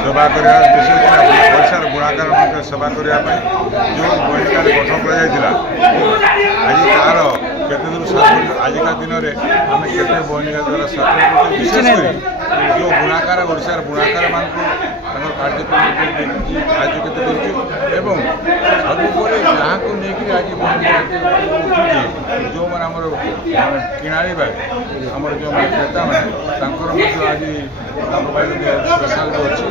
सेवा करने विशेष ओडार बुणाकार मान सेवा करने जो बहिष्कार गठन कर आज तार केते दूर आजिका दिन में आम केते बहिष्कार द्वारा विशेष जो बुणाकार ओडार बुणाकार मान कार्यक्रम साहय केते सर्वोपरि जहाँ को लेकिन आज उठुचे जो मैंने आम किणाड़ी आमर जो क्रेता मैंने आज स्पेशल अच्छी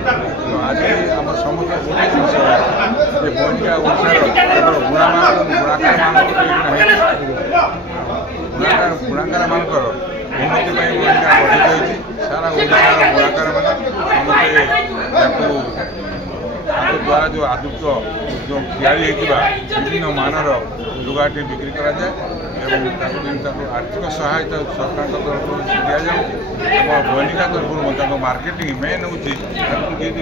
आज आम समस्त गोटे जिस बहिष्कार ओडार बुणाकार बुणाकार मान उन्नति बहिष्कार गठित होती सारा ओडार बुणाकार मैंने द्वारा जो आदुक्त जो तैयारी विभिन्न मानर लुगाटी बिक्री करा जाए आर्थिक सहायता सरकार तरफ दि जाए बहिनिका तरफ मार्केटिंग मेन हूँ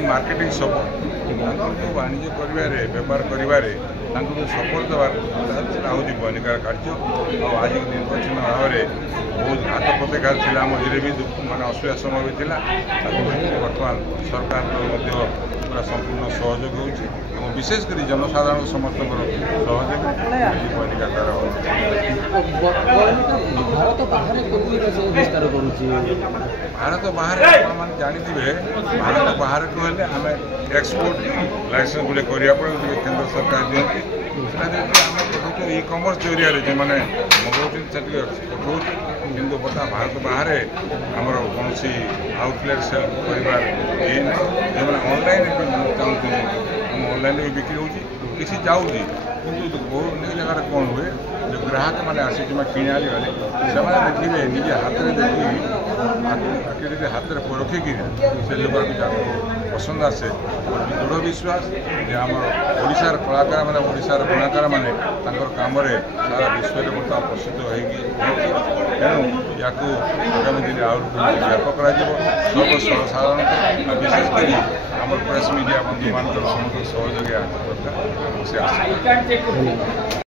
मार्केटिंग सपोर्ट वाणिज्य कर बेपार कर सपोर्ट देवार हूँ बहिनिकार कार्य आज निर्वाचन भाव में बहुत घात प्रतिघात थी मझे भी मानने असुविधा समय भी थी बर्तमान सरकार पूरा संपूर्ण सहयोग हो विशेषकर जनसाधारण समस्त सहयोग बहिनिका द्वारा भारत बाहर भारत बाहर आपने जानी भारत बाहर को आम एक्सपोर्ट लाइसेंस गोटे करने केंद्र सरकार दिखती आम इ कमर्स जरिया जो मैंने मगाऊँ से पठाऊँ किंतु बता भारत बाहर आमर कौन आउटलेट सेल कर जो ऑनलाइन चाहते ऑनलाइन भी बिक्री होती किसी जाऊँगी किंतु बहुत जगह कौन हुए जो ग्राहक मैंने आसी किणी वाले से देखिए निजे हाथ में देखिए हाथ में रखिकी से लोग पसंद आसे दृढ़ विश्वास जे आम ओडार कलाकार मैंने ओडार बुणाकार मैंने कम सारा विश्व में बर्तमान प्रसिद्ध तेणु या आगामी दिन व्यापक सर्वसाधारण विशेषकर आम प्रेस मीडिया बंधु मान समस्त सहयोग दरकार से आस।